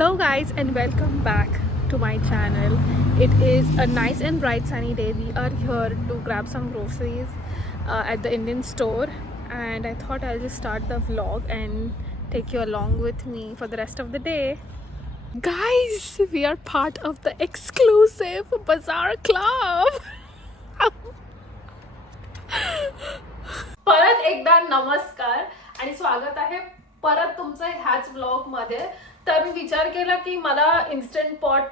Hello guys and welcome back to my channel. It is a nice and bright sunny day. We are here to grab some groceries at the Indian store, and I thought I'll just start the vlog and take you along with me for the rest of the day. Guys, we are part of the exclusive Bazaar Club. परत एकदा नमस्कार आणि स्वागत आहे परत तुमचं ह्याच vlog मध्ये. तर मी विचार केला की मला इन्स्टंट पॉट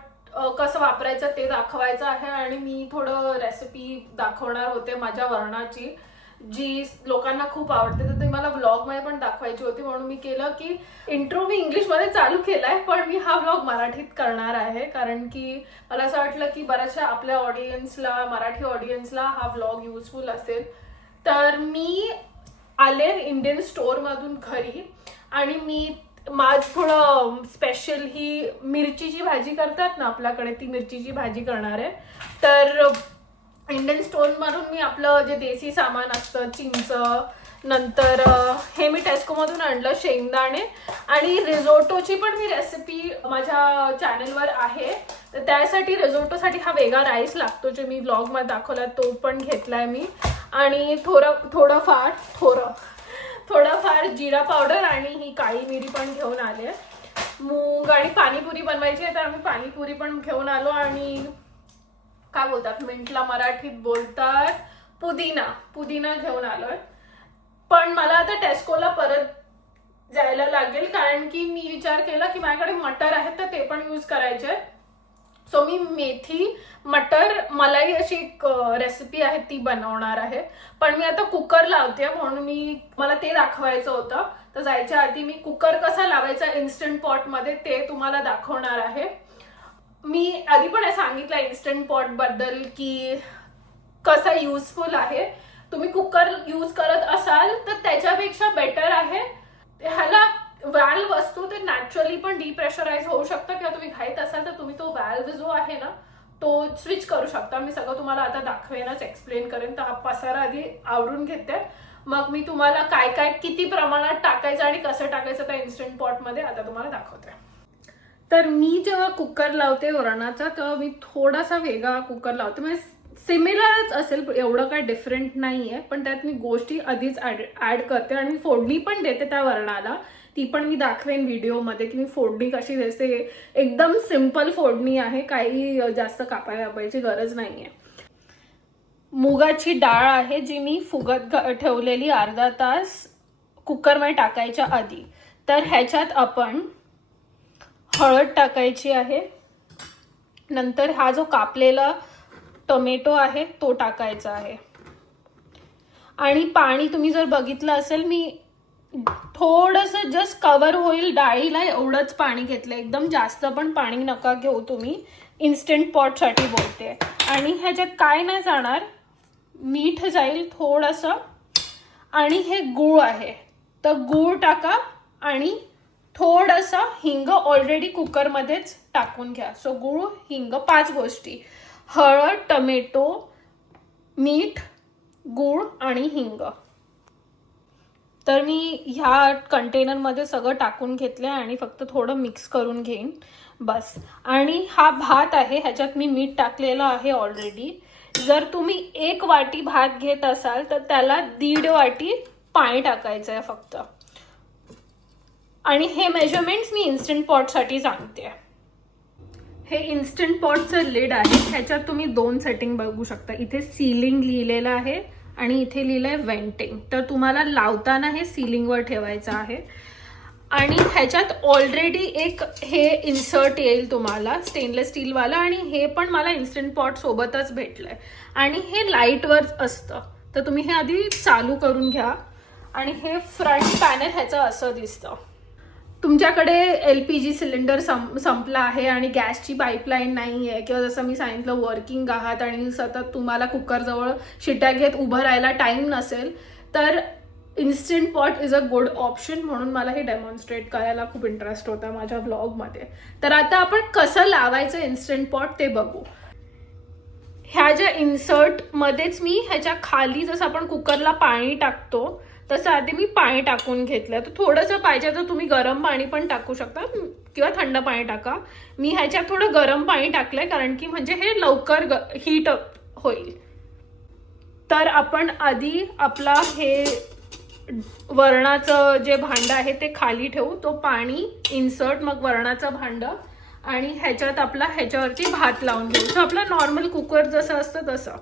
कसं वापरायचं ते दाखवायचं आहे आणि मी थोडं रेसिपी दाखवणार होते माझ्या वरणाची, जी लोकांना खूप आवडते. तर ती मला व्लॉग मध्ये पण दाखवायची होती, म्हणून मी केलं की इंट्रो मी इंग्लिश मध्ये चालू केलाय, पण मी हा व्लॉग मराठीत करणार आहे. कारण की मला असं वाटलं की बऱ्याचशा आपल्या ऑडियन्सला, मराठी ऑडियन्सला हा व्लॉग युजफुल असेल. तर मी आले इंडियन स्टोर मधून घरी आणि मी माझ थोडं स्पेशल ही मिरचीची भाजी करतात ना आपल्याकडे, ती मिरचीची भाजी करणार आहे. तर इंडियन स्टोर मधून मी आपलं जे देसी सामान असतं, चिंच, नंतर हे मी टेस्को मधून आणलं, शेंगदाणे, आणि रिझोटोची पण मी रेसिपी माझ्या चॅनलवर आहे. तर त्यासाठी रिझोटोसाठी हा वेगळा राईस लागतो, जे मी व्लॉग मध्ये दाखवला, तो पण घेतलाय मी. आणि थोडंफार जिरा पावडर आणि ही काळी मिरी पण घेऊन आले. मूग आणि पाणीपुरी बनवायची आहे, तर आम्ही पाणीपुरी पण घेऊन आलो. आणि काय बोलतात, मिंटला मराठीत बोलतात पुदिना घेऊन आलोय. पण मला आता टेस्कोला परत जायला लागेल, कारण की मी विचार केला की माझ्याकडे मटर आहेत तर ते पण यूज करायचे. सो मी मेथी मटर मलाई अशी एक रेसिपी आहे ती बनवणार आहे. पण मी आता कुकर लावते, म्हणून मला ते दाखवायचं होतं. तर जायच्या आधी मी कुकर कसा लावायचा इन्स्टंट पॉट मध्ये ते तुम्हाला दाखवणार आहे. मी आधी पण सांगितलं इन्स्टंट पॉट बद्दल की कसा युजफुल आहे. तुम्ही कुकर यूज करत असाल तर त्याच्यापेक्षा बेटर आहे. ह्याला व्हॅल्व असतो, ते नॅचरली पण डिप्रेशराइज होऊ शकतं, किंवा तुम्ही घाईत असाल तर तुम्ही तो व्हॅल्व जो आहे ना तो स्विच करू शकता. मी सगळं तुम्हाला आता दाखवेनच, एक्सप्लेन करेन. तर हा पसारा आधी आवरून घेते, मग मी तुम्हाला काय काय किती प्रमाणात टाकायचं आणि कसं टाकायचं त्या इन्स्टंट पॉट मध्ये आता तुम्हाला दाखवते. तर मी जेव्हा कुकर लावते वरणाचा, तेव्हा मी थोडासा वेगळा कुकर लावते. म्हणजे सिमिलरच असेल, एवढं काय डिफरंट नाहीये, पण त्यात मी गोष्टी आधीच ऍड करते आणि मी फोडणी पण देते त्या वरणाला. ती पण मी दाखवेन व्हिडिओमध्ये की मी फोडणी कशी देते. एकदम सिंपल फोडणी आहे, काही जास्त कापायची गरज नाहीये. मुगाची डाळ आहे, जी मी फुगत ठेवलेली अर्धा तास कुकरमध्ये टाकायच्या आधी. तर ह्याच्यात आपण हळद टाकायची आहे. नंतर हा जो कापलेला टोमॅटो आहे तो टाकायचा आहे. आणि पाणी तुम्ही जर बघितलं असेल, मी थोडंसं जस्ट कव्हर होईल डाळीला एवढंच पाणी घेतलं. एकदम जास्त पण पाणी नका घेऊ तुम्ही, इन्स्टंट पॉटसाठी बोलते. आणि ह्याच्यात काय नाही जाणार, मीठ जाईल थोडंसं, आणि हे गूळ आहे तर गूळ टाका, आणि थोडंसं हिंग ऑलरेडी कुकरमध्येच टाकून घ्या. सो गूळ, हिंग, 5 गोष्टी: हळद, टोमॅटो, मीठ, गूळ आणि हिंग. तर मी ह्या कंटेनरमध्ये सगळं टाकून घेतलंय आणि फक्त थोडं मिक्स करून घेईन बस. आणि हा भात आहे, ह्याच्यात मी मीठ टाकलेलं आहे ऑलरेडी. जर तुम्ही 1 वाटी भात घेत असाल तर त्याला 1.5 वाटी पाणी टाकायचं आहे फक्त. आणि हे मेजरमेंट्स मी इन्स्टंट पॉटसाठी सांगते. हे इन्स्टंट पॉटचं लिड आहे, ह्याच्यात तुम्ही 2 सेटिंग बघू शकता. इथे सीलिंग लिहिलेलं आहे आणि इथे लिहिलंय वेंटिंग. तर तुम्हाला लावताना हे सीलिंगवर ठेवायचं आहे. आणि ह्याच्यात ऑलरेडी एक हे इन्सर्ट येईल तुम्हाला, स्टेनलेस स्टीलवाला, आणि हे पण मला इन्स्टंट पॉट सोबतच भेटलंय. आणि हे लाईटवर असतं, तर तुम्ही हे आधी चालू करून घ्या. आणि हे फ्रंट पॅनल ह्याचं असं दिसतं. तुमच्याकडे LPG सिलेंडर संपला आहे आणि गॅसची पाईपलाईन नाही आहे, किंवा जसं मी सांगितलं वर्किंग आहात आणि सतत तुम्हाला कुकरजवळ शिट्या घेत उभं राहायला टाईम नसेल, तर instant pot is a good option. म्हणून मला हे डेमॉन्स्ट्रेट करायला खूप इंटरेस्ट होता माझ्या व्लॉगमध्ये. तर आता आपण कसं लावायचं इन्स्टंट पॉट ते बघू. ह्या ज्या इन्सर्टमध्येच मी ह्याच्या खाली जसं आपण कुकरला पाणी टाकतो तसं आधी मी पाणी टाकून घेतलं. तर थोडंसं पाहिजे तर तुम्ही गरम पाणी पण टाकू शकता किंवा थंड पाणी टाका. मी ह्याच्यात थोडं गरम पाणी टाकलंय कारण की म्हणजे हे लवकर हीट होईल. तर आपण आधी आपला हे वरणाचं जे भांडं आहे ते खाली ठेवू, तो पाणी इन्सर्ट, मग वरणाचं भांडं आणि ह्याच्यावरती भात लावून घेऊ. सो आपला नॉर्मल कुकर जसं असतं तसं.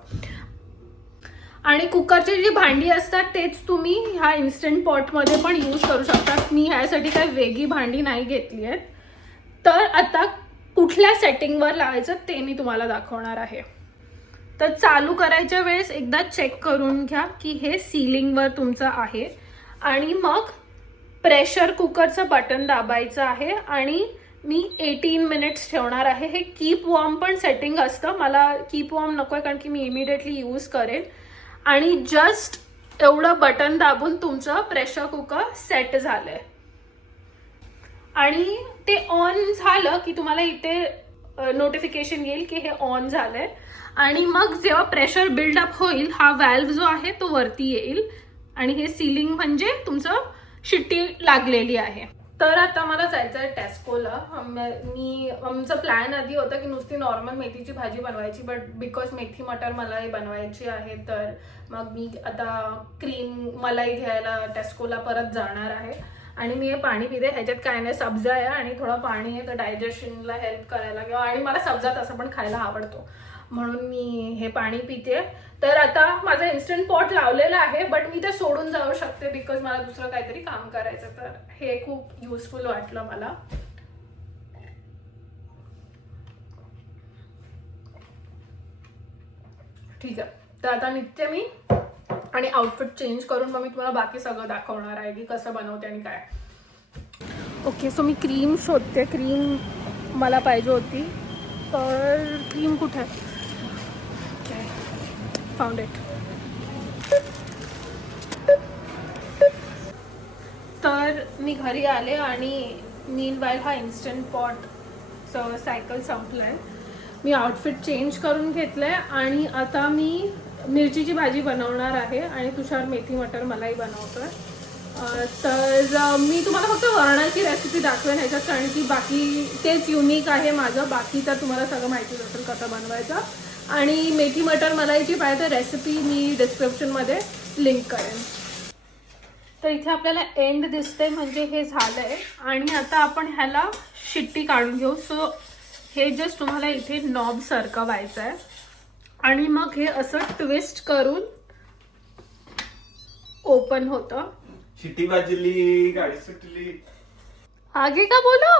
आणि कुकरची जी भांडी असतात तेच तुम्ही ह्या इन्स्टंट पॉटमध्ये पण यूज करू शकता. मी ह्यासाठी काही वेगळी भांडी नाही घेतली आहेत. तर आता कुठल्या सेटिंगवर लावायचं ते मी तुम्हाला दाखवणार आहे. तर चालू करायच्या वेळेस एकदा चेक करून घ्या की हे सीलिंगवर तुमचं आहे आणि मग प्रेशर कुकरचं बटन दाबायचं आहे आणि मी 18 मिनिट्स ठेवणार आहे. हे कीप वॉर्म पण सेटिंग असतं. मला कीप वॉर्म नको आहे कारण की मी इमिडिएटली यूज करेन. आणि जस्ट एवढं बटन दाबून तुमचं प्रेशर कुकर सेट झालंय. आणि ते ऑन झालं की तुम्हाला इथे नोटिफिकेशन येईल की हे ऑन झालंय. आणि मग जेव्हा प्रेशर बिल्डअप होईल हा व्हॅल्व्ह जो आहे तो वरती येईल आणि हे सीलिंग म्हणजे तुमचं शिट्टी लागलेली आहे. तर आता मला जायचं आहे टेस्कोला. आमचं प्लॅन आधी होता की नुसती नॉर्मल मेथीची भाजी बनवायची, बट बिकॉज मेथी मटर मलाई बनवायची आहे तर मग मी आता क्रीम मलाई घ्यायला टेस्कोला परत जाणार आहे. आणि मी हे पाणी पिते. ह्याच्यात काय नाही, सब्जा आहे आणि थोडं पाणी आहे तर डायजेशनला हेल्प करायला किंवा आणि मला सब्जा तसं पण खायला आवडतो म्हणून मी हे पाणी पिते. तर आता माझं इन्स्टंट पॉट लावलेलं आहे बट मी ते सोडून जाऊ शकते बिकॉज मला दुसरं काहीतरी काम करायचं. तर हे खूप युजफुल वाटलं मला. ठीक आहे, तर आता निघते मी आणि आउटफिट चेंज करून मग मी तुम्हाला बाकी सगळं दाखवणार आहे की कसं बनवते आणि काय. ओके, सो मी क्रीम शोधते. क्रीम मला पाहिजे होती तर क्रीम कुठे आहे? Found it. तर मी घरी आले आणि मीनवाईल हा इन्स्टंट पॉट सायकल संपलाय. मी आउटफिट चेंज करून घेतलंय आणि आता मी मिरचीची भाजी बनवणार आहे आणि तुषार मेथी मटर मलाई बनवतोय. तर मी तुम्हाला फक्त वरणाची रेसिपी दाखवेन ह्याच्यात कारण की बाकी तेच युनिक आहे माझं. बाकी तर तुम्हाला सगळं माहितीच असेल कसं बनवायचं. आणि मेथी मटर मलाईची पाहिजे तर रेसिपी मी डिस्क्रिप्शनमध्ये लिंक करेन. तर इथे आपल्याला एंड दिसते म्हणजे हे झालंय. आणि आता आपण ह्याला शिट्टी काढून घेऊ. सो हे जस्ट तुम्हाला इथे नॉब सरकवायचं आहे आणि मग हे असं ट्विस्ट करून ओपन होतं. शिट्टी वाजली गाडी सुटली. आगे का बोलो?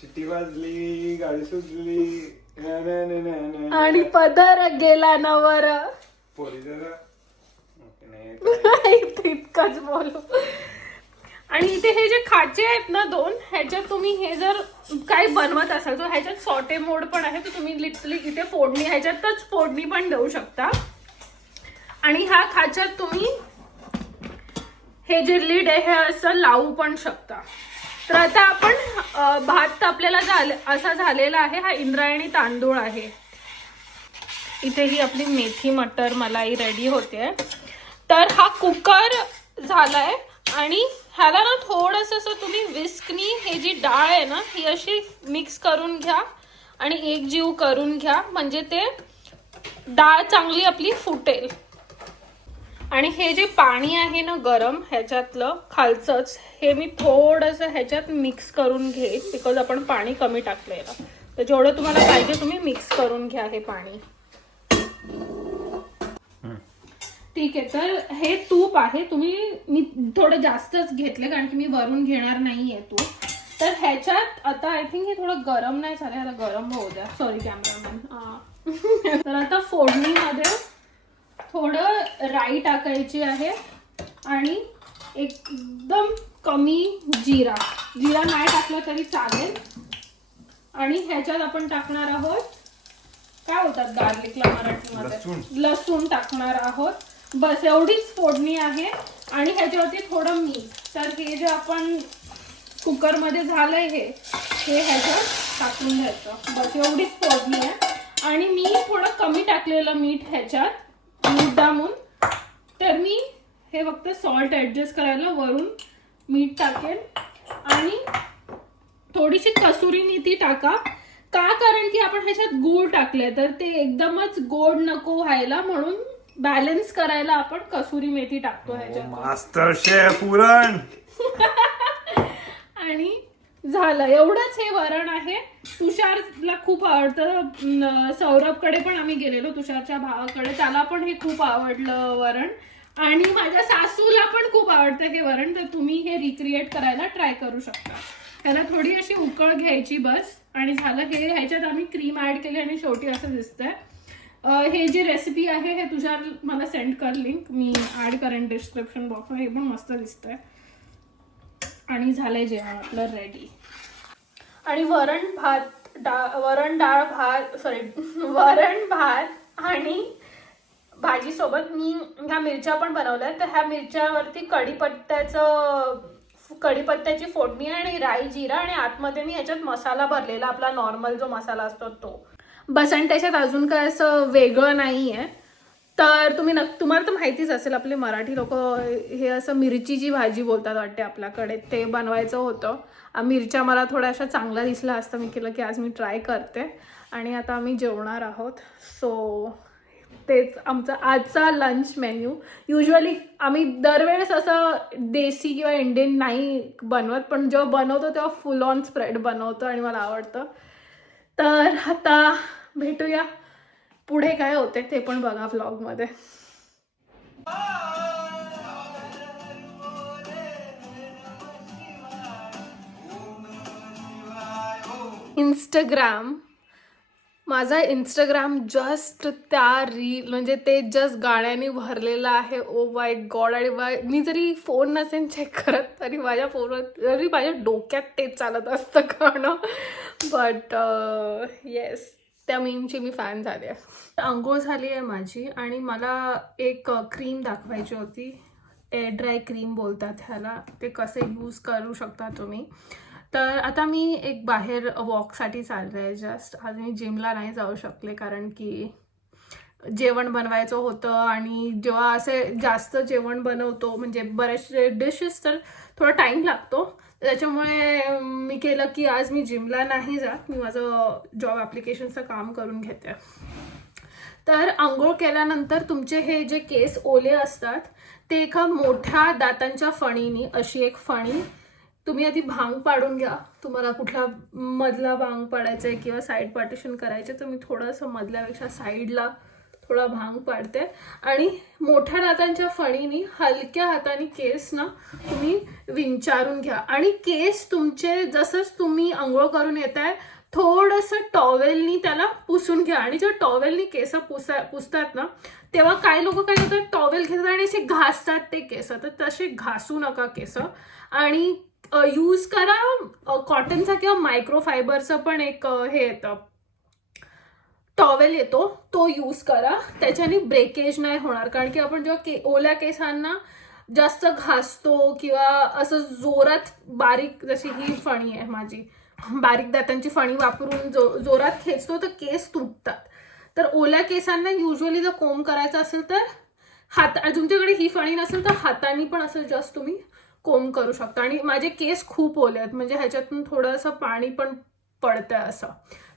शिट्टी वाजली गाडी सुटली आणि पदर गेला नवर. पोलीस इतकंच बोलू. आणि इथे हे जे खाचे आहेत ना दोन, ह्याच्यात तुम्ही हे जर काही बनवत असाल तर ह्याच्यात सॉटे मोड पण आहे तर तुम्ही लिटरली इथे फोडणी ह्याच्यातच फोडणी पण देऊ शकता. आणि ह्या खाच्यात तुम्ही हे जे लिड आहे हे असं लावू पण शकता. तर आता आपण भात आपल्याला असा झालेला आहे. हा इंद्रायणी तांदूळ आहे. इथे ही आपली मेथी मटर मलाई रेडी होते. तर हा कुकर झालाय आणि ह्याला ना थोडंसं असं तुम्ही विस्कनी हे जी डाळ आहे ना ही अशी मिक्स करून घ्या आणि एकजीव करून घ्या म्हणजे ते डाळ चांगली आपली फुटेल. आणि हे जे पाणी आहे ना गरम ह्याच्यातलं खालचंच हे मी थोडंसं ह्याच्यात मिक्स करून घेईन बिकॉज आपण पाणी कमी टाकलेलं. तर जेवढं तुम्हाला पाहिजे तुम्ही मिक्स करून घ्या हे पाणी. ठीक आहे, तर हे तूप आहे. मी थोडं जास्तच घेतलं कारण की मी वरून घेणार नाहीये तूप. तर ह्याच्यात आता आय थिंक हे थोडं गरम नाही झालं, ह्याला गरम होऊ द्या. Sorry cameraman. तर आता फोडणीमध्ये थोडं राई टाकायची आहे आणि एकदम कमी जिरा नाही टाकलं तरी चालेल. आणि ह्याच्यात आपण टाकणार आहोत काय होतात गार्लिकला मराठीमध्ये, लसूण टाकणार आहोत. बस एवढीच फोडणी आहे. आणि ह्याच्यावरती थोडं मीठ. तर हे जे आपण कुकरमध्ये झालंय हे ह्याच्यात टाकून घ्यायचं. बस एवढीच फोडणी आहे. आणि मी थोडं कमी टाकलेलं मीठ ह्याच्यात मुद्दामून. तर मी हे फक्त सॉल्ट ऍडजस्ट करायला वरून मीठ टाकेल आणि थोडीशी कसुरी मेथी टाका. का? कारण की आपण ह्याच्यात गूळ टाकले तर ते एकदमच गोड नको व्हायला, म्हणून बॅलन्स करायला आपण कसुरी मेथी टाकतो ह्याच्यात. मास्टर शेफ पुरण. आणि झालं, एवढंच हे वरण आहे. तुषारला खूप आवडतं. सौरभकडे पण आम्ही गेलेलो, तुषारच्या भावाकडे, त्याला पण हे खूप आवडलं वरण. आणि माझ्या सासूला पण खूप आवडतं हे वरण, तर तुम्ही हे रिक्रिएट करायला ट्राय करू शकता. त्याला थोडी अशी उकळ घ्यायची बस, आणि झालं. हे ह्याच्यात आम्ही क्रीम ऍड केली आणि शेवटी असं दिसतंय. हे जी रेसिपी आहे हे तुषार मला सेंड कर, लिंक मी ऍड करेन डिस्क्रिप्शन बॉक्समध्ये. हे पण मस्त दिसतंय. आणि झालंय जेवण आपलं रेडी. आणि वरण भात आणि भाजी सोबत मी ह्या मिरच्या पण बनवल्या. तर ह्या मिरच्यावरती कढीपत्त्याची फोडणी आणि राई जिरा, आणि आतमध्ये मी ह्याच्यात मसाला भरलेला, आपला नॉर्मल जो मसाला असतो तो बस. आणि त्याच्यात अजून काय असं वेगळं नाहीये. तर तुम्हाला तर माहितीच असेल, आपले मराठी लोक हे असं मिरचीची भाजी बोलतात वाटते आपल्याकडे, ते बनवायचं होतं. मिरच्या मला थोड्याशा चांगल्या दिसल्या असतं, मी केलं की आज मी ट्राय करते. आणि आता आम्ही जेवणार आहोत. सो तेच आमचा आजचा लंच मेन्यू. युजली आम्ही दरवेळेस असं देसी किंवा इंडियन नाही बनवत, पण जेव्हा बनवतो तेव्हा फुल ऑन स्प्रेड बनवतो आणि मला आवडतं. तर आता भेटूया, पुढे काय होते ते पण बघा व्लॉगमध्ये. इंस्टाग्राम, माझा इंस्टाग्राम जस्ट त्या म्हणजे ते जस्ट गाण्याने भरलेलं आहे. Oh my God. आणि मी जरी फोन नसेन चेक करत तरी माझ्या फोनवर, माझ्या डोक्यात तेच चालत असतं गाणं. बट येस, त्या मीमची मी फॅन झाली आहे. अंघोळ झाली आहे माझी, आणि मला एक क्रीम दाखवायची होती. एअर ड्राय क्रीम बोलतात ह्याला. ते कसे यूज करू शकता तुम्ही. तर आता मी एक बाहेर वॉकसाठी चालले आहे जस्ट. आज मी जिमला नाही जाऊ शकले कारण की जेवण बनवायचं होतं, आणि जेव्हा असे जास्त जेवण बनवतो म्हणजे बरेचसे डिशेस तर थोडा टाईम लागतो. त्याच्यामुळे मी केलं की आज मी जिमला नाही जात, मी माझं जॉब ॲप्लिकेशनचं काम करून घेते. तर आंघोळ केल्यानंतर तुमचे हे जे केस ओले असतात ते एका मोठ्या दातांच्या फणीने, अशी एक फणी तुम्ही आधी भांग पाडून घ्या. तुम्हाला कुठला मधला भांग पाडायचा आहे किंवा साईड पार्टिशन करायचे, तर मी थोडंसं मधल्यापेक्षा साईडला थोडा भांग पाडते. आणि मोठ्या दातांच्या फणीने हलक्या हाताने केस ना तुम्ही विंचारून घ्या. आणि केस तुमचे जसंच तुम्ही आंघोळ करून येताय थोडंसं टॉवेलनी त्याला पुसून घ्या. आणि जेव्हा टॉवेलनी केस पुसतात ना, तेव्हा काही लोक काय करतात, टॉवेल घेतात आणि असे घासतात ते केस. तर तसे घासू नका केस. आणि यूज करा कॉटनचा किंवा मायक्रोफायबरचं पण एक हे येतं, टॉवेल येतो, तो यूज करा. त्याच्याने ब्रेकेज नाही होणार. कारण की आपण जेव्हा ओल्या केसांना जास्त घासतो किंवा असं जोरात बारीक, जशी ही फणी आहे माझी, बारीक दातांची फणी वापरून जोरात खेचतो तर केस तुटतात. तर ओल्या केसांना युजली जर कोंब करायचा असेल तर तुमच्याकडे ही फणी नसेल तर हाताने पण असं जस्ट तुम्ही कोंब करू शकता. आणि माझे केस खूप ओले आहेत, म्हणजे ह्याच्यातून थोडंसं पाणी पण पडतंय असं.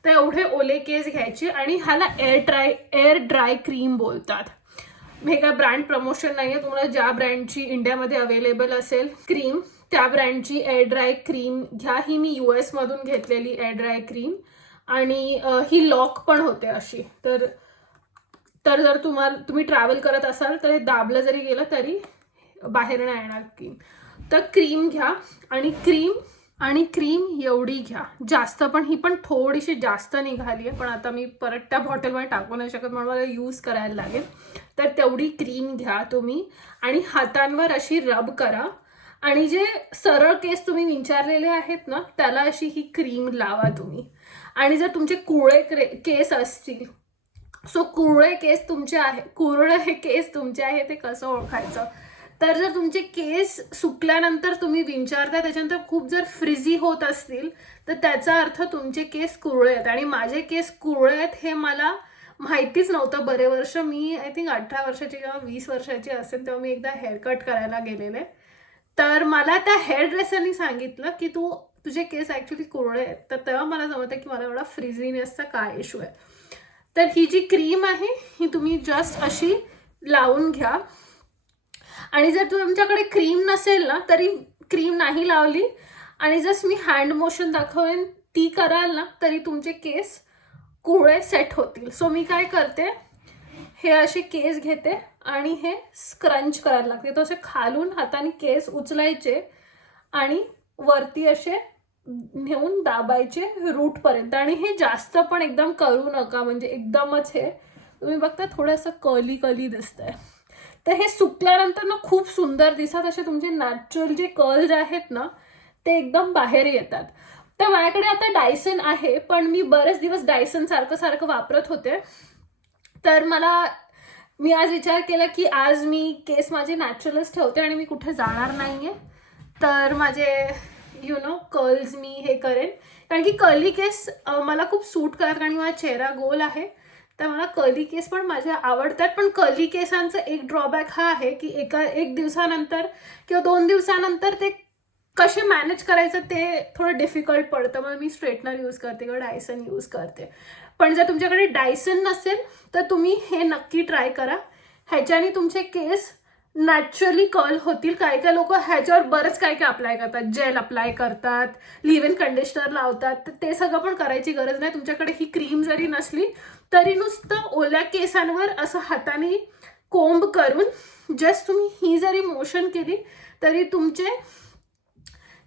तर एवढे ओले केस घ्यायचे. आणि ह्याला एअर ड्राय क्रीम बोलतात. हे काय ब्रँड प्रमोशन नाही आहे, तुम्हाला ज्या ब्रँडची इंडियामध्ये अवेलेबल असेल क्रीम त्या ब्रँडची एअर ड्राय क्रीम घ्या. ही मी US मधून घेतलेली एअर ड्राय क्रीम, आणि ही लॉक पण होते अशी. तर जर तुम्ही ट्रॅव्हल करत असाल तर हे दाबलं जरी गेलं तरी बाहेर नाही येणार क्रीम. तर क्रीम घ्या. आणि क्रीम एवढी घ्या, जास्त पण, ही पण थोडीशी जास्त निघाली आहे, पण आता मी परत त्या बॉटलमध्ये टाकू नाही शकत म्हणून मला यूज करायला लागेल. तर तेवढी क्रीम घ्या तुम्ही आणि हातांवर अशी रब करा. आणि जे सरळ केस तुम्ही विंचारलेले आहेत ना त्याला अशी ही क्रीम लावा तुम्ही. आणि जर तुमचे कुरळे केस असतील, सो कुरळे केस तुमचे आहे ते कसं ओळखायचं, तर जर तुमचे केस सुकल्यानंतर तुम्ही विंचारता त्याच्यानंतर खूप जर फ्रिझी होत असतील तर त्याचा अर्थ तुमचे केस कुरळे आहेत. आणि माझे केस कुरळे आहेत हे मला माहितीच नव्हतं बरे वर्ष. मी आय थिंक 18 वर्षाची किंवा 20 वर्षाची असेल तेव्हा मी एकदा हेअरकट करायला गेलेले. तर मला त्या हेअर ड्रेसरनी सांगितलं की तुझे केस ॲक्च्युली कोरडे आहेत. तर तेव्हा मला जमतं की मला एवढा फ्रिझीनेसचा काय इश्यू आहे. तर ही जी क्रीम आहे ही तुम्ही जस्ट अशी लावून घ्या. आणि जर तुमच्याकडे क्रीम नसेल ना तरी क्रीम नाही लावली आणि जस्ट मी हँड मोशन दाखवेन ती कराल ना तरी तुमचे केस कोवळे सेट होतील. सो मी काय करते, हे असे केस घेते आणि हे स्क्रंच करायला लागते. तो असे खालून हाताने केस उचलायचे आणि वरती असे नेऊन दाबायचे रूटपर्यंत. आणि हे जास्त पण एकदम करू नका, म्हणजे एकदमच हे तुम्ही बघता थोडंसं कर्ली कर्ली दिसतंय. तर हे सुकल्यानंतर ना खूप सुंदर दिसतात. असे तुमचे नॅचरल जे कर्ल्स आहेत ना ते एकदम बाहेर येतात. तर माझ्याकडे आता डायसन आहे, पण मी बरेच दिवस डायसन सारखं वापरत होते. तर मी आज विचार केला की आज मी केस माझे नॅचरलच ठेवते आणि मी कुठे जाणार नाहीये. तर माझे कर्ल्स मी हे करेन, कारण की कर्ली केस मला खूप सूट करतात. कारण माझा चेहरा गोल आहे तर मला कर्ली केस पण माझ्या आवडतात. पण कर्ली केसांचं एक ड्रॉबॅक हा आहे की एक दिवसानंतर किंवा 2 दिवसानंतर ते कसे मॅनेज करायचं ते थोडं डिफिकल्ट पडतं. मग मी स्ट्रेटनर यूज करते किंवा डायसन यूज करते. पण जर तुमच्याकडे डायसन नसेल तर तुम्ही हे नक्की ट्राय करा. ह्याच्याने तुमचे केस नॅचरली कर्ल होतील. काय लोक ह्याच्यावर बरंच काय अप्लाय करतात, जेल अप्लाय करतात, लिव्ह इन कंडिशनर लावतात. तर ते सगळं पण करायची गरज नाही. तुमच्याकडे ही क्रीम जरी नसली तरी नुसतं ओल्या केसांवर असं हाताने कोंब करून जस्ट तुम्ही ही जरी मोशन केली तरी तुमचे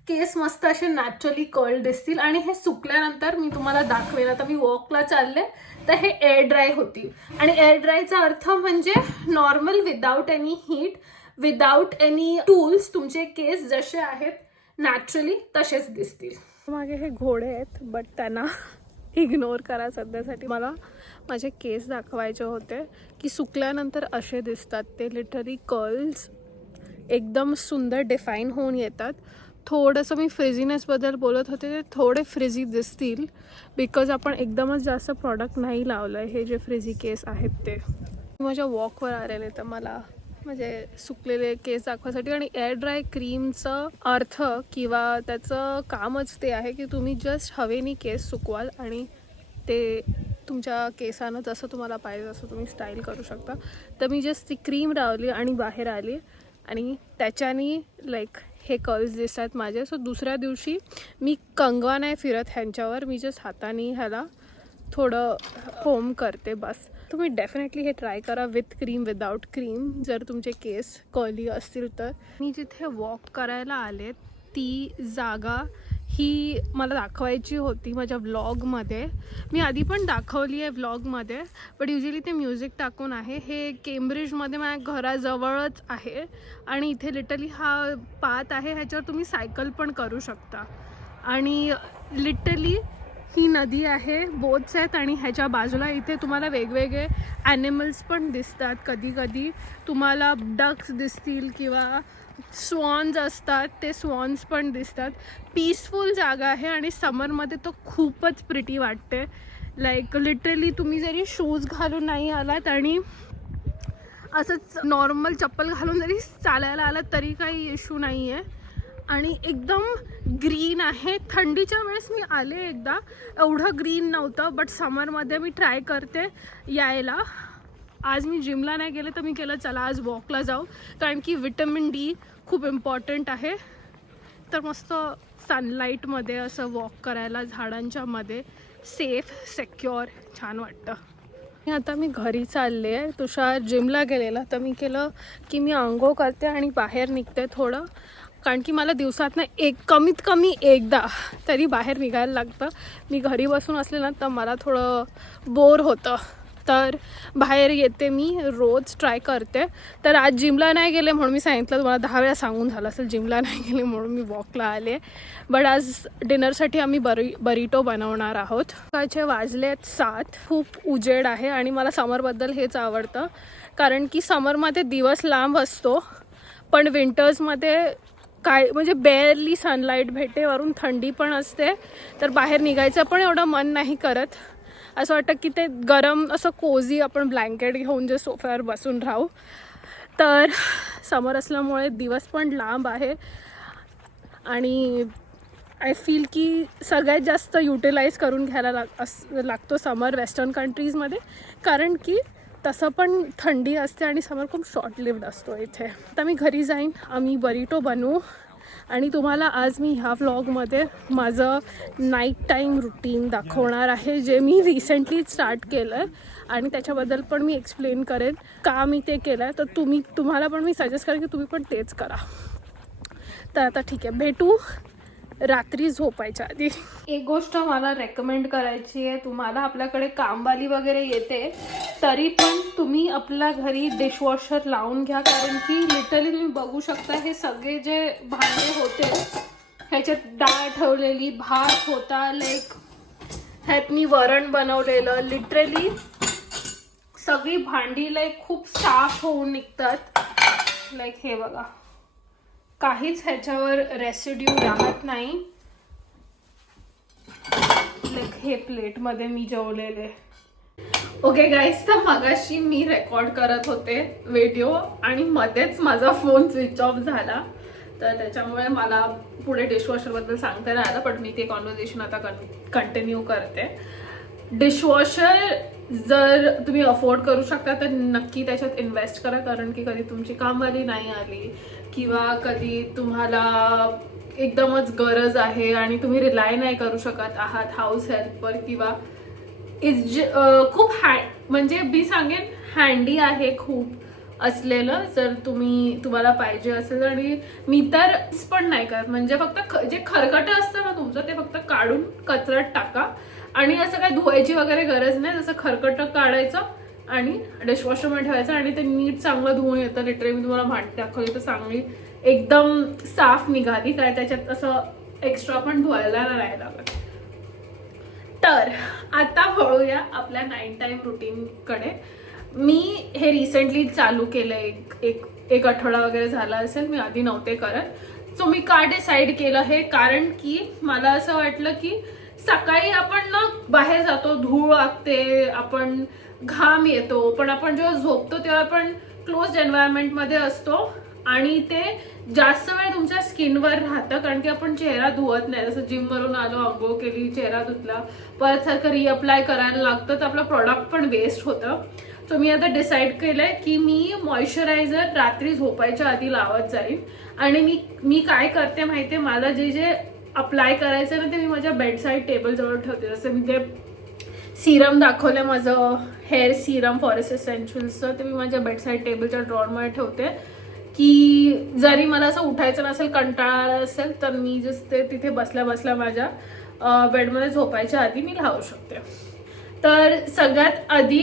केस मस्त असे नॅचरली कर्ल दिसतील. आणि हे सुकल्यानंतर मी तुम्हाला दाखवेन. आता मी वॉकला चालले तर हे एअर ड्राय होतील. आणि एअर ड्रायचा अर्थ म्हणजे normal, without any heat, without any tools तुमचे केस जसे आहेत नॅचरली तसेच दिसतील. मागे हे घोडे आहेत बट त्यांना इग्नोर करा सध्यासाठी. मला माझे केस दाखवायचे होते की सुकल्यानंतर असे दिसतात ते. लिटरली कर्ल्स एकदम सुंदर डिफाईन होऊन येतात. थोडंसं मी फ्रिझीनेसबद्दल बोलत होते, ते थोडे फ्रिझी दिसतील बिकॉज आपण एकदमच जास्त प्रॉडक्ट नाही लावलं आहे. हे जे फ्रिझी केस आहेत ते माझ्या वॉकवर आलेले, तर मला म्हणजे सुकलेले केस दाखवायसाठी. आणि एअर ड्राय क्रीमचं अर्थ किंवा त्याचं कामच ते आहे की तुम्ही जस्ट हवेनी केस सुकवाल आणि ते तुमच्या केसानं जसं तुम्हाला पाहिजे असं तुम्ही स्टाईल करू शकता. तर मी जस्ट ती क्रीम लावली आणि बाहेर आली आणि त्याच्याने हे कर्ल्स दिसतात माझे. सो दुसऱ्या दिवशी मी कंगवा नाही फिरत ह्यांच्यावर, मी जस्ट हाताने ह्याला थोडं होम करते बस. तुम्ही डेफिनेटली हे ट्राय करा विथ क्रीम, विदाउट क्रीम, जर तुमचे केस कर्ली असतील तर. मी जिथे वॉक करायला आले ती जागा ही मला दाखवायची होती माझ्या व्लॉगमध्ये. मी आधी पण दाखवली आहे व्लॉगमध्ये, बट युजली ते म्युझिक टाकून आहे. हे केम्ब्रिजमध्ये माझ्या घराजवळच आहे आणि इथे लिटरली हा पाथ आहे, ह्याच्यावर तुम्ही सायकल पण करू शकता. आणि लिटरली ही नदी आहे, बोट्स आहेत आणि ह्याच्या बाजूला इथे तुम्हाला वेगवेगळे ॲनिमल्स पण दिसतात. कधी कधी तुम्हाला डक्स दिसतील किंवा स्वॉन्स असतात, ते स्वॉन्स पण दिसतात. पीसफुल जागा आहे आणि समरमध्ये तो खूपच प्रिटी वाटते. लिटरली तुम्ही जरी शूज घालून नाही आलात आणि असंच नॉर्मल चप्पल घालून जरी चालायला आलात तरी काही इश्यू नाही आहे. आणि एकदम ग्रीन आहे. थंडीच्या वेळेस मी आले एकदा, एवढं ग्रीन नव्हतं, बट समरमध्ये मी ट्राय करते यायला. आज मी जिमला नाही गेले तर मी केलं चला आज वॉकला जाऊ, कारण की विटॅमिन डी खूप इम्पॉर्टंट आहे. तर मस्त सनलाईटमध्ये असं वॉक करायला झाडांच्या मध्ये सेफ, सेक्युअर छान वाटतं. आता मी घरी चालले आहे. तुषार जिमला गेलेला तर मी केलं की मी आंघोळ करते आणि बाहेर निघते थोडं, कारण की मला दिवसातनं कमीत कमी एकदा तरी बाहेर निघायला लागतं. मी घरी बसून असले ना तर मला थोडं बोर होतं, तर बाहेर येते मी, रोज ट्राय करते. तर आज जिमला नाही गेले म्हणून मी सांगितलं, तुम्हाला 10 वेळा सांगून झालं असेल जिमला नाही गेले म्हणून मी वॉकला आले. बट आज डिनरसाठी आम्ही बरिटो बनवणार आहोत. सकाळचे वाजलेत 7. खूप उजेड आहे आणि मला समरबद्दल हेच आवडतं, कारण की समरमध्ये दिवस लांब असतो पण विंटर्समध्ये म्हणजे बेअरली सनलाईट भेटते, वरून थंडी पण असते, तर बाहेर निघायचं पण एवढं मन नाही करत. असं वाटतं की ते गरम असं कोझी आपण ब्लँकेट घेऊन जे सोफ्यावर बसून राहू. तर समर असल्यामुळे दिवस पण लांब आहे आणि आय फील की सगळ्यात जास्त युटिलाइज करून घ्यायला लागतो समर वेस्टर्न कंट्रीजमध्ये, कारण की तसं पण थंडी असते आणि समर खूप शॉर्ट लिव्ड असतो इथे. आता मी घरी जाईन, आम्ही बरिटो बनवू आणि तुम्हाला आज मी ह्या व्लॉगमध्ये माझं नाईट टाईम रुटीन दाखवणार आहे, जे मी रिसेंटली स्टार्ट केलं आहे आणि त्याच्याबद्दल पण मी एक्सप्लेन करेन का मी ते केलं आहे. तर तुम्हाला पण मी सजेस्ट करेन की तुम्ही पण तेच करा. तर आता ठीक आहे, भेटू रात्री झोपायच्या आधी. एक गोष्ट मला रेकमेंड करायची आहे तुम्हाला, आपल्याकडे कामवाली वगैरे येते तरी पण तुम्ही आपल्या घरी डिशवॉशर लावून घ्या, कारण की लिटरली तुम्ही बघू शकता हे सगळे जे भांडे होते ह्याच्यात डाळ ठेवलेली, भात होता, लाईक ह्यात मी वरण बनवलेलं, लिटरली सगळी भांडी लाईक खूप साफ होऊन निघतात. लाईक हे बघा, काहीच ह्याच्यावर रेसिड्यू राहत नाही. लाईक हे प्लेटमध्ये मी जेवलेले. ओके गाईज, तर मगाशी मी रेकॉर्ड करत होते व्हिडिओ आणि मध्येच माझा फोन स्विच ऑफ झाला, तर त्याच्यामुळे मला पुढे डिशवॉशरबद्दल सांगता नाही आलं, पण मी ते कॉन्व्हर्सेशन आता कंटिन्यू करते. डिशवॉशर जर तुम्ही अफोर्ड करू शकता तर नक्की त्याच्यात इन्व्हेस्ट करा, कारण की कधी तुमची कामवाली नाही आली किंवा कधी तुम्हाला एकदमच गरज आहे आणि तुम्ही रिलाय नाही करू शकत आहात हाऊस हेल्पवर, किंवा खूप म्हणजे मी सांगेन हँडी आहे खूप असलेलं, जर तुम्हाला पाहिजे असेल. आणि मी तर पण नाही करत, म्हणजे फक्त जे खरकटं असतं ना तुमचं ते फक्त काढून कचऱ्यात टाका आणि असं काय धुवायची वगैरे गरज नाही. जसं खरकटं काढायचं आणि डिशवॉशरमध्ये ठेवायचं आणि ते नीट चांगलं धुवून येतं. लिटरली मी तुम्हाला भांडी दाखवली तर चांगली एकदम साफ निघाली, काय त्याच्यात असं एक्स्ट्रा पण धुवायला नाही लागत. तर आता वळूया आपल्या नाईट टाईम रुटीनकडे. मी हे रिसेंटली चालू केलं, एक आठवडा वगैरे झाला असेल, मी आधी नव्हते करत. सो मी का डिसाईड केलं हे, कारण की मला असं वाटलं की सकाळी आपण ना बाहेर जातो, धूळ लागते, आपण घाम येतो, पण आपण जेव्हा झोपतो तेव्हा आपण क्लोज्ड एन्व्हायरमेंटमध्ये असतो आणि ते जास्त वेळ तुमच्या स्किनवर राहतं, कारण की आपण चेहरा धुवत नाही. जसं जिमवरून आलो, आंघोळ केली, चेहरा धुतला, परत सारखं रिअप्लाय करायला लागतं, तर आपलं प्रोडक्ट पण वेस्ट होतं. सो मी आता डिसाईड केलंय की मी मॉइश्चरायझर रात्री झोपायच्या आधी लावत जाईन. आणि मी काय करते माहितीये, मला जे अप्लाय करायचं ना ते मी माझ्या बेडसाईड टेबल जवळ ठेवते. जसं मी ते सिरम दाखवलं, माझं हेअर सिरम फॉरेस्ट एसेन्शियल्सचं, ते मी माझ्या बेडसाईड टेबलच्या ड्रॉअरमध्ये ठेवते की जरी मला असं उठायचं नसेल, कंटाळा असेल, तर मी जस्ट ते तिथे बसल्या बसल्या माझ्या बेडमध्ये झोपायच्या आधी मी लावू शकते. तर सगळ्यात आधी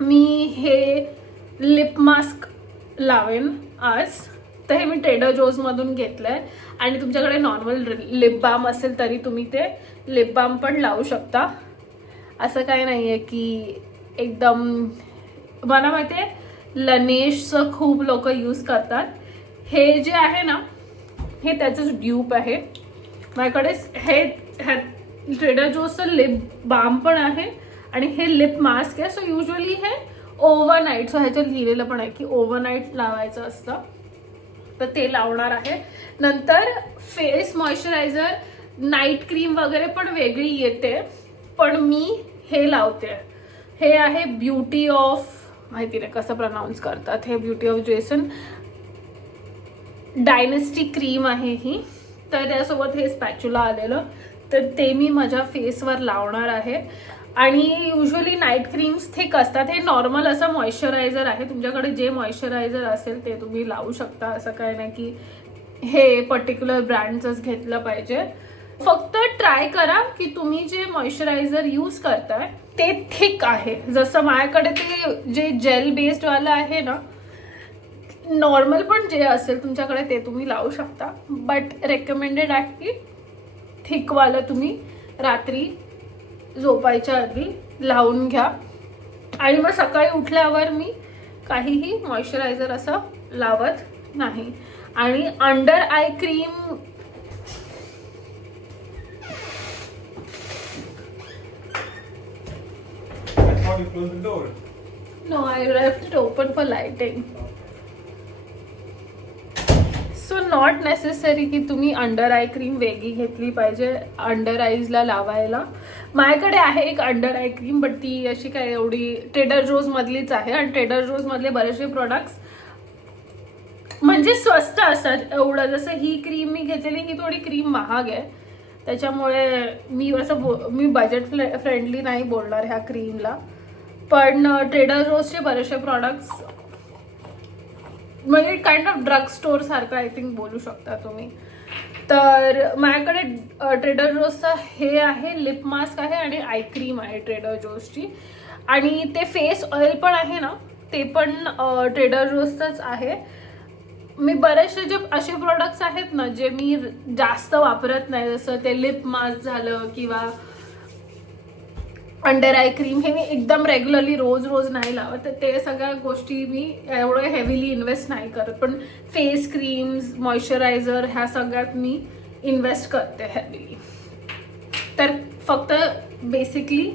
मी हे लिप मास्क लावेन आज. तर हे मी ट्रेडर जोजमधून घेतलंय आणि तुमच्याकडे नॉर्मल लिप बाम असेल तरी तुम्ही ते लिप बाम पण लावू शकता. असं काही नाही आहे की एकदम, मला माहिती आहे लनेशचं खूप लोक यूज करतात. हे जे आहे ना हे त्याचंच ड्यूप आहे. माझ्याकडे हे ट्रेडर जोजचं लिप बाम पण आहे आणि हे लिप मास्क आहे. सो युजली हे ओव्हरनाईट, सो ह्याच्यात लिहिलेलं पण आहे की ओव्हरनाईट लावायचं असतं, तर ते लावणार आहे. नंतर फेस मॉइश्चरायझर, नाईट क्रीम वगैरे पण वेगळी येते, पण मी हे लावते. हे आहे ब्युटी ऑफ, माहिती नाही कसं प्रोनाऊन्स करतात, हे beauty of Jason dynasty cream आहे ही. तर त्यासोबत हे स्पॅच्युला आलेलं, तर ते मी माझ्या फेसवर लावणार आहे. आणि युजली नाईट क्रीम्स थिक असतात. हे नॉर्मल असं मॉइश्चरायझर आहे, तुमच्याकडे जे मॉइश्चरायझर असेल ते तुम्ही लावू शकता. असं काय नाही की हे पर्टिक्युलर ब्रँडचंच घेतलं पाहिजे. फक्त ट्राय करा की तुम्ही जे मॉइश्चरायझर यूज करताय ते थिक आहे. जसं माझ्याकडे ते जे जेल बेस्ड वाला आहे ना, नॉर्मल पण जे असेल तुमच्याकडे ते तुम्ही लावू शकता, बट रेकमेंडेड आहे की थिकवालं तुम्ही रात्री झोपायच्या आधी लावून घ्या. आणि मग सकाळी उठल्यावर मी काहीही मॉइश्चरायझर असं लावत नाही. आणि under eye cream thought you closed the door. No, I left it open for lighting. So not necessary की तुम्ही अंडर आय क्रीम वेगळी घेतली पाहिजे अंडर आईजला लावायला. माझ्याकडे आहे एक अंडर आय क्रीम, बट ती अशी काय एवढी ट्रेडर जोज मधलीच आहे. आणि ट्रेडर जोज मधले बरेचसे प्रोडक्ट्स म्हणजे स्वस्त असतात एवढं. जसं ही क्रीम मी घेतलेली, ही थोडी क्रीम महाग आहे, त्याच्यामुळे मी बजेट फ्रेंडली नाही बोलणार ह्या क्रीमला. पण ट्रेडर जोजचे बरेचसे प्रोडक्ट्स म्हणजे काइंड ऑफ ड्रग स्टोर सारखं आय थिंक बोलू शकता तुम्ही. तर माझ्याकडे ट्रेडर जोजचं हे आहे, लिप मास्क आहे आणि आय क्रीम आहे ट्रेडर जोजची. आणि ते फेस ऑइल पण आहे ना, ते पण ट्रेडर जोजचंच आहे. मी बरेचसे जे असे प्रोडक्ट्स आहेत ना जे मी जास्त वापरत नाही, जसं ते लिप मास्क झालं किंवा अंडर आय क्रीम, हे मी एकदम रेग्युलरली रोज नाही लावत. तर ते सगळ्या गोष्टी मी एवढं हेवीली इन्व्हेस्ट नाही करत. पण फेस क्रीम्स, मॉइश्चरायझर ह्या सगळ्यात मी इन्व्हेस्ट करते हेवीली. तर फक्त बेसिकली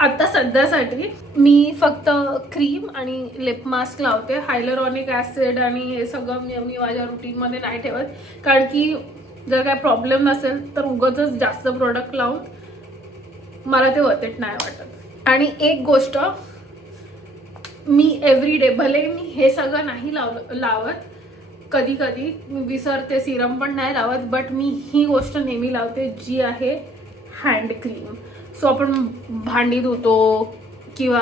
आता सध्यासाठी मी फक्त क्रीम आणि लिप मास्क लावते. हायलरॉनिक ॲसिड आणि हे सगळं मी माझ्या रुटीनमध्ये नाही ठेवत, कारण की जर काय प्रॉब्लेम नसेल तर उगाचच जास्त प्रोडक्ट लावून मला ते वर्थ इट नाही वाटत. आणि एक गोष्ट मी एव्हरी डे, भले मी हे सगळं नाही लावत, कधी कधी मी विसरते, सिरम पण नाही लावत, बट मी ही गोष्ट नेहमी लावते जी आहे हँड क्रीम. सो आपण भांडी धुतो किंवा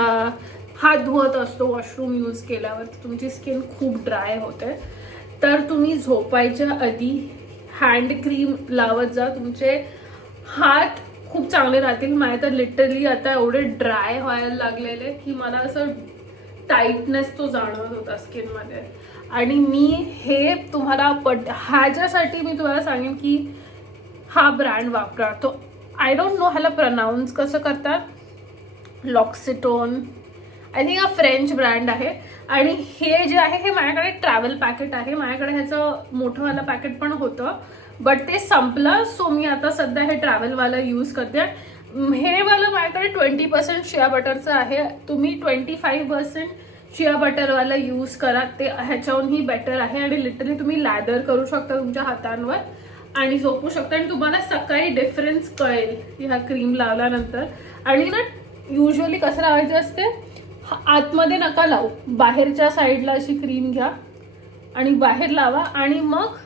हात धुवत असतो वॉशरूम यूज केल्यावर, तुमची स्किन खूप ड्राय होते, तर तुम्ही झोपायच्या आधी हँड क्रीम लावत जा. तुमचे हात खूप चांगले राहतील. माझे तर लिटरली आता एवढे ड्राय व्हायला लागलेले की मला असं टाईटनेस तो जाणवत होता स्किनमध्ये. आणि मी हे तुम्हाला ह्याच्यासाठी मी तुम्हाला सांगेन की हा ब्रँड वापरा. तो आय डोंट नो ह्याला प्रनाऊन्स कसं करतात, लॉक्सिटोन, आय थिंक हा फ्रेंच ब्रँड आहे. आणि हे जे आहे हे माझ्याकडे ट्रॅव्हल पॅकेट आहे. माझ्याकडे ह्याचं मोठंवालं पॅकेट पण होतं, बट ते संपलं. सो मी आता सध्या हे ट्रॅव्हलवाला यूज करते. हे वाला माझ्याकडे 20% शिया बटरचं आहे. तुम्ही 25% शिया बटरवाला यूज करा, ते ह्याच्याहूनही बेटर आहे. आणि लिटरली तुम्ही लॅदर करू शकता तुमच्या हातांवर आणि झोपू शकता, आणि तुम्हाला सकाळी डिफरन्स कळेल ह्या क्रीम लावल्यानंतर. आणि ना युजली कसं लावायचं असते, आतमध्ये नका लावू, बाहेरच्या साईडला अशी क्रीम घ्या आणि बाहेर लावा, आणि मग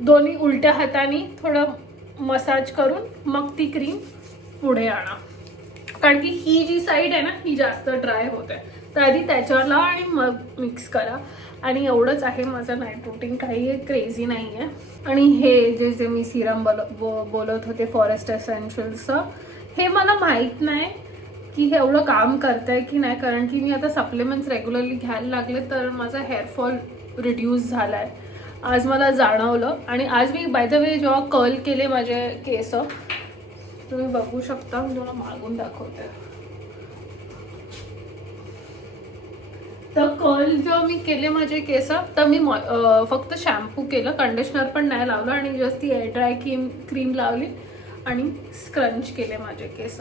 दोन्ही उलट्या हाताने थोडं मसाज करून मग ती क्रीम पुढे आणा. कारण की ही जी साईड आहे ना ही जास्त ड्राय होते, तर आधी त्याच्यावर लावा आणि मग मिक्स करा. आणि एवढंच आहे माझं नाईट रुटीन, काही क्रेझी नाही आहे. आणि हे जे मी सिरम बोलत होते फॉरेस्ट एसेन्शियल्सचं, हे मला माहीत नाही की हे एवढं काम करतंय की नाही, कारण की मी आता सप्लिमेंट्स रेग्युलरली घ्यायला लागले तर माझा हेअरफॉल रिड्यूस झाला आहे. आज मला जाणवलं. आणि आज मी बाय द वे जेव्हा कर्ल केले माझे केस, तुम्ही बघू शकता, मी तुम्हाला मागून दाखवते. तर कर्ल जेव्हा मी केले माझे केस, तर मी फक्त शॅम्पू केलं, कंडिशनर पण नाही लावलं, आणि जस्ट ती एअर ड्राय क्रीम लावली आणि स्क्रंच केले माझे केस.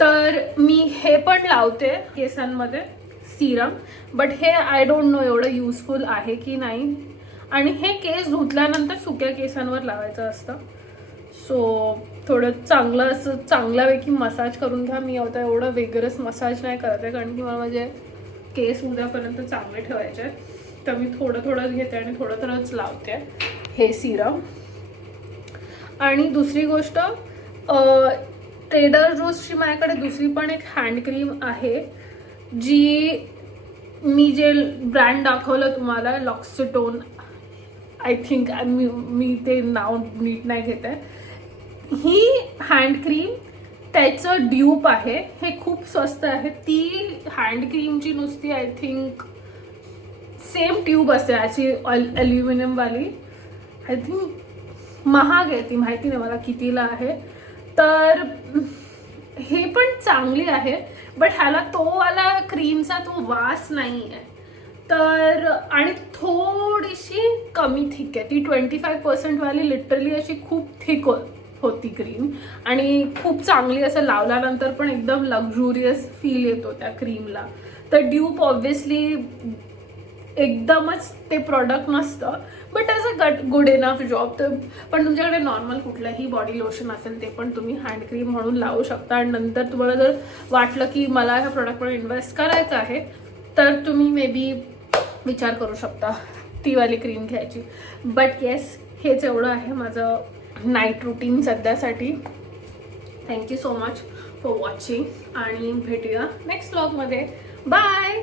तर मी हे पण लावते केसांमध्ये सिरम, बट हे आय डोंट नो एवढं युजफुल आहे की नाही. आणि हे केस धुतल्यानंतर सुक्या केसांवर लावायचं असतं. सो थोडं चांगलं असं चांगल्यापैकी मसाज करून घ्या. मी आता एवढं वेगरस मसाज नाही करत आहे, कारण की मला माझे केस उद्यापर्यंत चांगले ठेवायचे आहेत. तर मी थोडंच घेते आणि थोडंच लावते हे सिरम. आणि दुसरी गोष्ट, ट्रेडर जोजची माझ्याकडे दुसरी पण एक हँड क्रीम आहे, जी मी जे ब्रँड दाखवलं तुम्हाला, लॉक्सिटोन, आय थिंक, मी ते नाव नीट नाही घेत आहे. ही हँड क्रीम त्याचं ड्यूप आहे. हे खूप स्वस्त आहे. ती हँड क्रीमची नुसती आय थिंक सेम ट्यूब असते याची, ॲल्युमिनियमवाली. आय थिंक महाग आहे ती, माहिती नाही मला कितीला आहे. तर हे पण चांगली आहे, बट ह्याला तो वाला क्रीमचा तो वास नाही आहे. तर आणि थोडीशी कमी थिक आहे ती. 25% वाली लिटरली अशी खूप थिक होती क्रीम आणि खूप चांगली असं लावल्यानंतर पण एकदम लक्झुरियस फील येतो त्या क्रीमला. तर ड्यूप ऑब्व्हियसली एकदमच ते प्रॉडक्ट नसतं, but as a good enough job. तर पण तुमच्याकडे नॉर्मल कुठलंही बॉडी लोशन असेल ते पण तुम्ही हँड क्रीम म्हणून लावू शकता. आणि नंतर तुम्हाला जर वाटलं की मला ह्या प्रॉडक्टवर इन्व्हेस्ट करायचं आहे तर तुम्ही मे बी विचार करू शकता ती वाली क्रीम घ्यायची. बट येस, हेच एवढं आहे माझं नाईट रुटीन सध्यासाठी. Thank you so much for watching आणि भेटूया नेक्स्ट व्लॉगमध्ये. बाय.